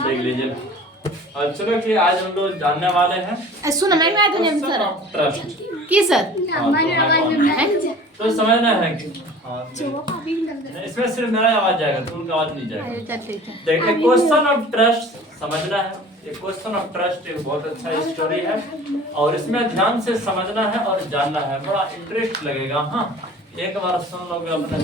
देख लीजिए। और चलो कि आज हम लोग जानने वाले हैं सुन मैं तो नहीं सर ट्रस्ट की सर तो समझना है कि इसमें सिर्फ मेरा आवाज जाएगा, तुम आवाज नहीं जाएगा। देखिए क्वेश्चन ऑफ ट्रस्ट समझना है। ये क्वेश्चन ऑफ ट्रस्ट एक बहुत अच्छा स्टोरी है और इसमें ध्यान से समझना है और जानना है, बड़ा इंटरेस्ट लगेगा। हाँ, एक बार सुन लोगे अपने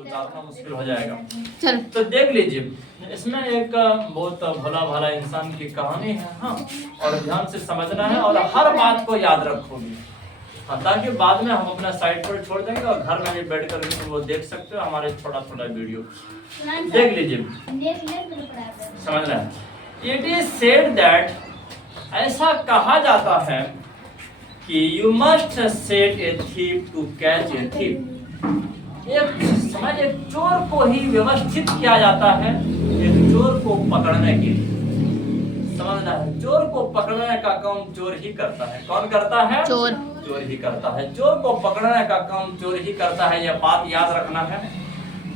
उतारना मुश्किल हो जाएगा। चल तो देख लीजिए, इसमें एक बहुत भोला भाला इंसान की कहानी है। हाँ, और ध्यान से समझना है और हर बात को याद रखोगे। हाँ, ताकि बाद में हम अपना साइट पर छोड़ देंगे और घर में भी बैठ कर भी वो देख सकते हो हमारे छोटा छोटा वीडियो। देख लीजिए, समझना है। इट इज सेड दैट, ऐसा कहा जाता है कि you must set a thief to catch a thief. एक चोर को ही व्यवस्थित किया जाता है एक चोर को पकड़ने के लिए। समझना है, चोर को पकड़ने का काम चोर ही करता है। कौन करता है? चोर ही करता है। चोर को पकड़ने का काम चोर ही करता है, यह बात याद रखना है।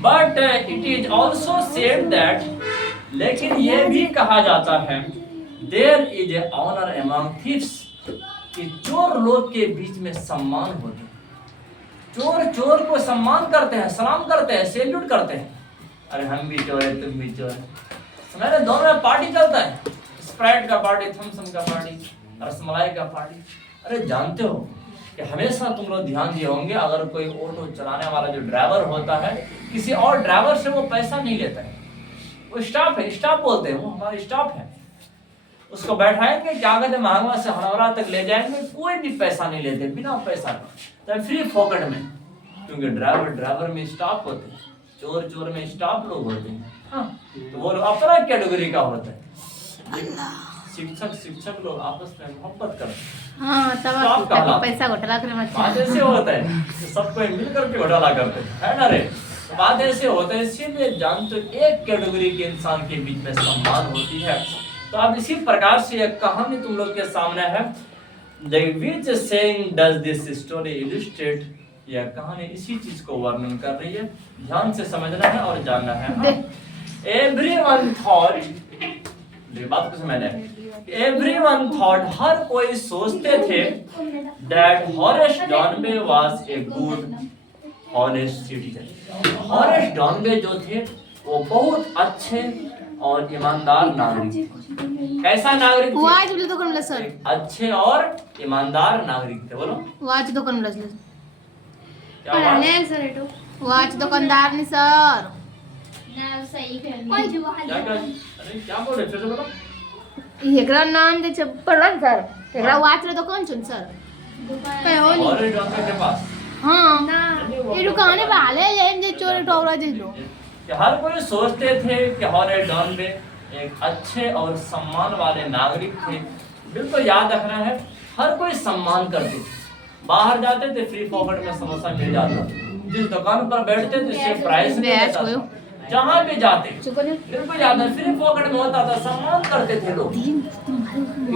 But it is also said that, लेकिन यह भी कहा जाता है, there is a honour among thieves, कि चोर लोग के बीच में सम्मान होता है। चोर चोर को सम्मान करते हैं, सलाम करते हैं, सैल्यूट करते हैं। अरे हम भी चोर है, तुम भी चोर है। मेरे दोनों में पार्टी चलता है, स्प्राइट का पार्टी, थम्स का पार्टी, रसमलाई का पार्टी। अरे जानते हो कि हमेशा तुम लोग ध्यान दिए होंगे, अगर कोई ऑटो चलाने वाला जो ड्राइवर होता है, किसी और ड्राइवर से वो पैसा नहीं लेता है। वो स्टाफ है, स्टाफ बोलते हैं, वो हमारा स्टाफ है। उसको बैठाएंगे, क्या कहते हैं, महंगा से हनौरा तक ले जाएंगे, कोई भी पैसा नहीं लेते, बिना पैसा तो फ्री फोकट में। क्योंकि ड्राइवर में स्टाफ होते हैं, चोर में स्टाफ लोग होते हैं। हाँ, तो वो अपना कैटेगरी का होता है। शिक्षक लोग आपस में मोहब्बत करते हैं। हाँ, तब पैसा घोटाला करे मत। बात ऐसे होता है, सबको मिल करके घोटाला करते हैं, है ना रे? बात ऐसे होता है, इसीलिए जानते एक कैटेगरी के इंसान के बीच में सम्मान होती है। तो अब इसी प्रकार से एक कहानी तुम लोग के सामने है। Which saying does this story illustrate? यह कहानी इसी चीज को वर्णन कर रही है। ध्यान से समझना है और जानना है। Everyone thought, ये बात को समझना है। Everyone thought, हर कोई सोचते थे, that Horace Downey was a good, honest citizen. Horace Downey जो थे वो बहुत अच्छे और ईमानदार नागरिक। कैसा नागरिक थे? वाच बोले तो कौन सर? अच्छे और ईमानदार नागरिक थे। बोलो वाच तो कौन लसले? क्या बात है सर? एटो वाच दुकानदार नहीं सर। ना सही क्या अरे क्या बोल रहे थे? बोलो। एकरा नाम दे पड़न सर। एकरा वाच रे दुकान चुन सर। काय होली? और डॉक्टर के पास। हां, ये दुकान है वाले लेन जे चोर टोरा दे लो। कि हर कोई सोचते थे कि हॉरेस डॉनबे एक अच्छे और सम्मान वाले नागरिक थे। बिल्कुल याद रखना है, हर कोई सम्मान करते थे। बाहर जाते थे, फ्री पॉकेट में समोसा मिल जाता। जिस दुकान पर बैठते थे सिर्फ प्राइस में मिलता था। जहाँ भी जाते बिल्कुल याद है, फ्री पॉकेट में होता था, सम्मान करते थे लोग।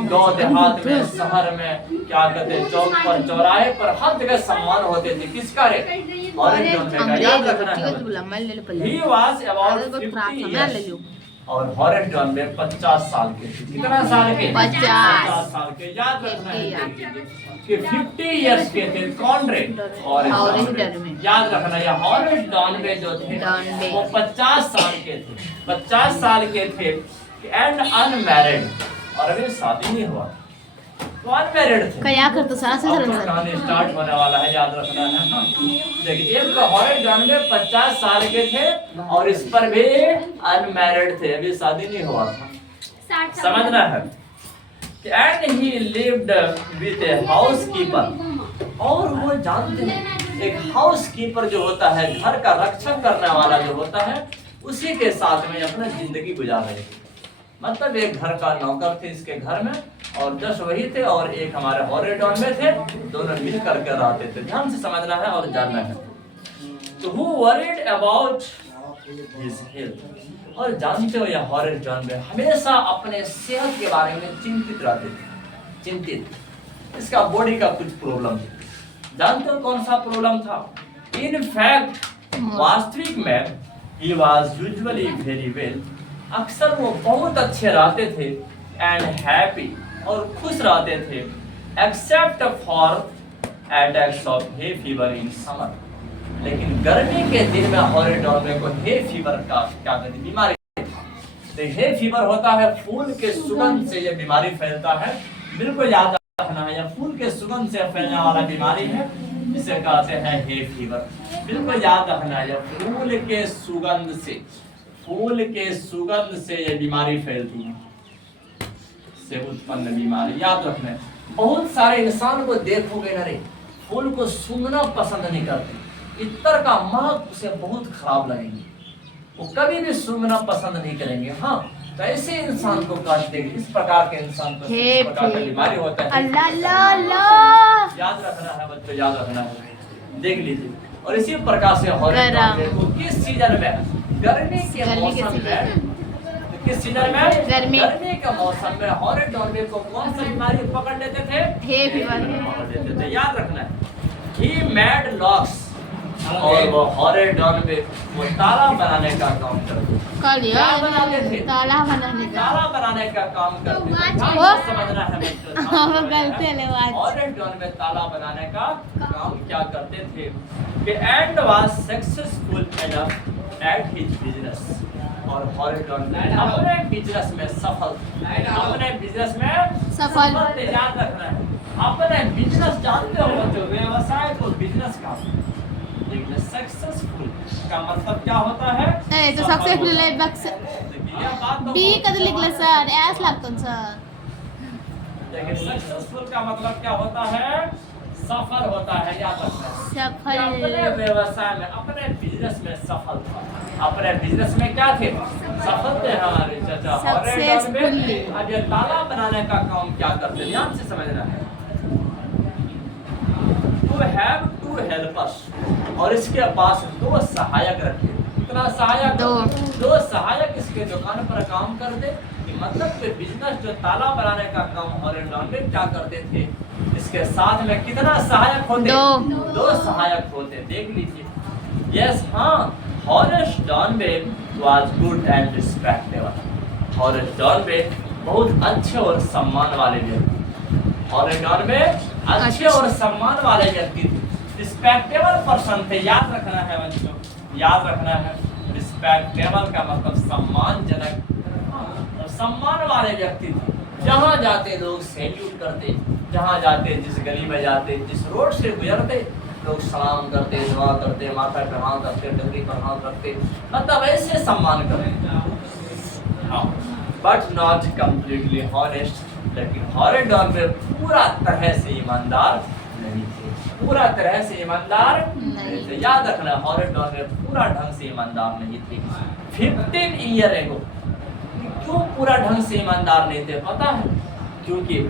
गाँव देहात में, शहर में, क्या कहते, चौक पर, चौराहे पर, हर जगह सम्मान होते थे। किसका रे? हॉरेस डॉनबे का। याद रखना है। He was about 50 years, और हॉरेस डॉनबे 50 साल के थे। कितना साल के? 50 साल के। याद रखना है कि 50 इयर्स के थे। कौन रे? हॉरेस डॉनबे। याद रखना, ये हॉरेस डॉनबे जो थे वो 50 साल के थे। 50 साल के थे एंड अनमैरिड, और अभी शादी नहीं हुआ, तो अनमैरिड थे। क्या करते सास से कहानी स्टार्ट होने वाला है, याद रखना है। हाँ, देखिए, एक हॉरेस डॉनबे 50 साल के थे और इस पर भी अनमैरिड थे, अभी शादी नहीं हुआ था। समझना है। And he lived with A housekeeper, और वो जानते हैं एक हाउसकीपर जो होता है, घर का रक्षण करने वाला जो होता है, उसी के साथ में अपना जिंदगी गुजार रहे थे। मतलब एक घर का नौकर थे इसके घर में, और 10 वही थे और एक हमारे हॉरेस डॉनबे थे, दोनों मिल करके रहते थे। ध्यान से समझना है और जानना है। तो who worried about his health, और जानते हो यह हॉरेस डॉनबे हमेशा अपने सेहत के बारे में चिंतित रहते थे। चिंतित, इसका बॉडी का कुछ प्रॉब्लम था। जानते हो कौन सा प्रॉब्लम था? इन फैक्ट वास्तविक में he was usually very well, अक्सर वो बहुत अच्छे रहते थे एंड हैप्पी और खुश रहते थे except for attacks of hay fever in summer. लेकिन गर्मी के दिन में हॉरिडॉन को हे फीवर का क्या कहते हैं बीमारी। तो हे फीवर होता है फूल के सुगंध से ये बीमारी फैलता है, बिल्कुल याद रखना है। यह फूल के सुगंध से फैलने वाला बीमारी है जिसे कहते हैं हे फीवर, बिल्कुल याद रखना है। फूल के सुगंध से, फूल के सुगंध से ये बीमारी फैलती है, से उत्पन्न बीमारी याद रखना है। बहुत सारे इंसान को देखोगे ना रे, फूल को सूंघना पसंद नहीं करते, इत्र का महक उसे बहुत खराब लगेंगे, वो कभी भी सूंघना पसंद नहीं करेंगे। हाँ, तो ऐसे इंसान को काट देंगे, इस प्रकार के इंसान को इस प्रकार का बीमारी होता है। अल्लाह अल्लाह अल्लाह, याद रखना है बच्चों, याद रखना है, देख लीजिए। और इसी प्रकार से हॉरिडॉन को किस सीजन में, गर्मी के मौसम में, किस सीजन में, गर्मी के मौसम में हॉरिडॉन को कौन सा बीमारी पकड़ लेते थे, हे फीवर पकड़ लेते थे। याद रखना है, ही मेड लॉक्स, और वो हॉरिडॉन में वो ताला बनाने का काम करते थे। क्या बनाते थे? ताला बनाने का, ताला बनाने का काम करते थे। ध्यान वो- से समझना है बच्चों, वो गलती है वाच। हॉरिडॉन में ताला बनाने का काम क्या करते थे कि and was successful enough at his business, और हॉरिडॉन अपने बिजनेस में सफल, अपने बिजनेस में सफल। थे। याद रखना है, अपने बिजनेस जानते हो तो व्यवसाय को बिजनेस का सक्सेसफुल का मतलब क्या होता है? ए तो सक्सेसफुल है बक्स देखिए, यह बात तो बी कधी लिखलं सर, एस लागतो सर। देखिए, सक्सेसफुल का मतलब क्या होता है? सफल होता है, याद रखना है। सफल। ये अपने व्यवसाय में, अपने बिजनेस में सफल था। अपने बिजनेस में क्या थे? सफल थे हमारे चाचा। Successfully। अब ये ताला बनाने का काम क्या करते? ध्यान से समझना है। To have two helpers, और इसके पास दो सहायक रखे। कितना सहायक? दो सहायक इसके दुकान पर काम करते। मतलब कि बिजनेस जो ताला बनाने का काम हॉरिडॉन में क्या करते थे, इसके साथ में कितना सहायक होते? दो सहायक होते। देख लीजिए। यस, हाँ, हॉरिडॉन वाज गुड एंड रिस्पेक्टेबल। हॉरिडॉन बहुत अच्छे और सम्मान वाले व्यक्ति, हॉरिडॉन में अच्छे और सम्मान वाले व्यक्ति थे। रिस्पेक्टेबल पर्सन थे, याद रखना है बच्चों, याद रखना है। रिस्पेक्टेबल का मतलब सम्मानजनक, सम्मान वाले व्यक्ति थे। जहाँ जाते लोग सैल्यूट करते, जहाँ जाते, जिस गली में जाते, जिस रोड से गुजरते, लोग सलाम करते, दुआ करते, माथा पे हाथ रखते, डगरी पर हाथ रखते, मतलब ऐसे सम्मान करते। हाँ, बट नॉट कम्प्लीटली हॉनेस्ट, लेकिन हॉरिडॉन में पूरा तरह से ईमानदार नहीं थे, पूरा तरह से ईमानदार नहीं थे। याद रखना, हॉरिडॉन में पूरा ढंग से ईमानदार नहीं थे। 15 ईयर एगो, क्यों पूरा ढंग से ईमानदार नहीं थे पता है? क्योंकि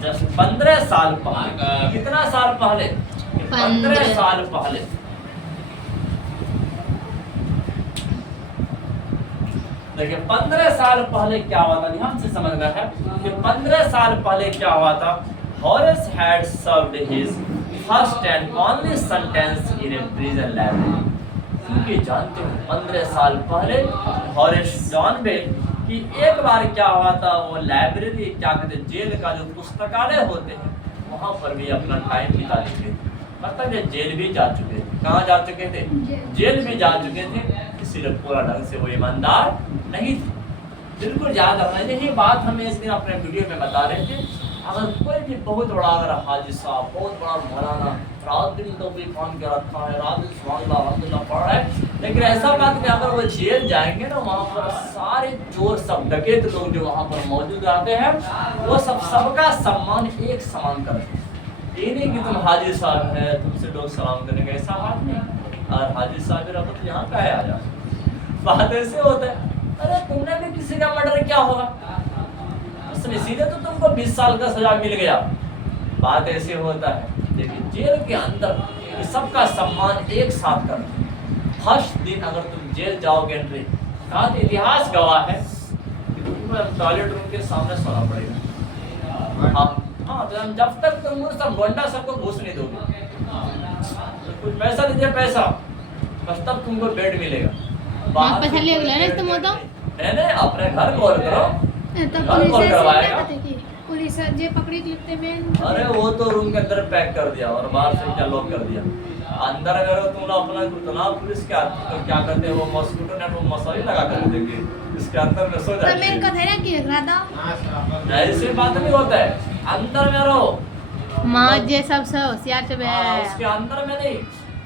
जस्ट 15 साल पहले, कितना साल पहले? 15 साल पहले देखिए, 15 साल पहले क्या हुआ था, ध्यान से समझना है कि 15 साल पहले क्या हुआ था। Horace had served his first and only sentence in a prison library. क्योंकि जानते हो 15 साल पहले हॉरेस जॉन बे कि एक बार क्या हुआ था, वो लाइब्रेरी क्या कहते हैं, जेल का जो पुस्तकालय होते हैं वहाँ पर भी अपना टाइम बिता चुके थे। मतलब ये जेल भी जा चुके थे। कहाँ जा चुके थे? जेल भी जा चुके थे। इसीलिए पूरा ढंग से वो ईमानदार नहीं थे। बिल्कुल याद रखना, यही बात हम इस दिन अपने वीडियो में बता रहे थे। अगर कोई भी बहुत बड़ा, अगर हाजी साहब, बहुत बड़ा मौलाना, रात दिन तो भी काम के रखा है, रात दिन सुभान अल्हम्दुलिल्लाह पढ़ रहा है, लेकिन ऐसा बात कि अगर वो जेल जाएंगे ना, वहाँ पर सारे चोर, सब डकैत लोग जो वहाँ पर मौजूद रहते हैं, वो सबका सम्मान एक समान करते हैं। ये नहीं कि तुम हाजी साहब है, तुमसे लोग सलाम करेंगे, ऐसा बात नहीं। अगर हाजी साहब रहो तो यहाँ का है, आ जाओ। बात ऐसे होता है, अरे तुमने भी किसी का मर्डर क्या होगा, उसने सीधे तो तुमको 20 साल का सजा मिल गया। बात ऐसे होता है। लेकिन जेल के अंदर सबका सम्मान एक साथ करते हैं। फर्स्ट दिन अगर तुम जेल जाओगे एंट्री, कहा इतिहास गवाह है कि तुमको टॉयलेट रूम के सामने सोना पड़ेगा। हाँ, तो जब तक तुम सब गोंडा सबको घूस नहीं दोगे, तो कुछ पैसा दीजिए, पैसा बस, तब तुमको बेड मिलेगा। पैसा ले लेना तुम तो नहीं अपने घर कॉल करो। तो घर कॉल करवाएगा। पुलिस जे पकड़ी लिखते में अरे वो तो रूम के अंदर पैक कर दिया और बाहर से क्या लॉक कर दिया। अंदर अगर तुम अपना उतना पुलिस क्या तो क्या करते हैं वो मॉस्किटो नेट वो मसाई लगा कर देंगे इसके अंदर में सो तो मेरे जाएगी। को थे ना कि राधा ऐसी बात नहीं होता है, अंदर में रहो। माँ जे सबसे होशियार से हाँ, उसके अंदर में नहीं,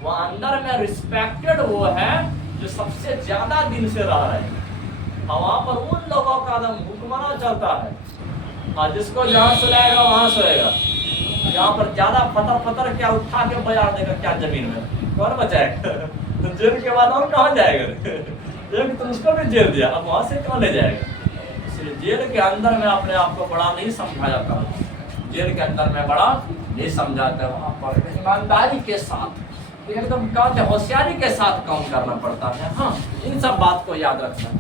वो अंदर में रिस्पेक्टेड वो है जो सबसे ज्यादा दिन से रह रहे हैं। वहाँ पर उन लोगों का एकदम हुक्मरान चलता है। हाँ, जिसको जहाँ सुलाएगा वहाँ सोएगा। यहाँ पर ज्यादा फतर फतर क्या उठा के बाजार देगा क्या जमीन में, कौन बचाएगा? तो जेल के बाद और कहाँ जाएगा? जेल तो उसको भी जेल दिया, अब वहाँ से कहाँ ले जाएगा? इसलिए जेल के अंदर में अपने आप को बड़ा नहीं समझा जाता। जेल के अंदर में बड़ा नहीं समझाते, वहाँ पर ईमानदारी के साथ एकदम काम होशियारी के साथ काम करना पड़ता है। हाँ, इन सब बात को याद रखना।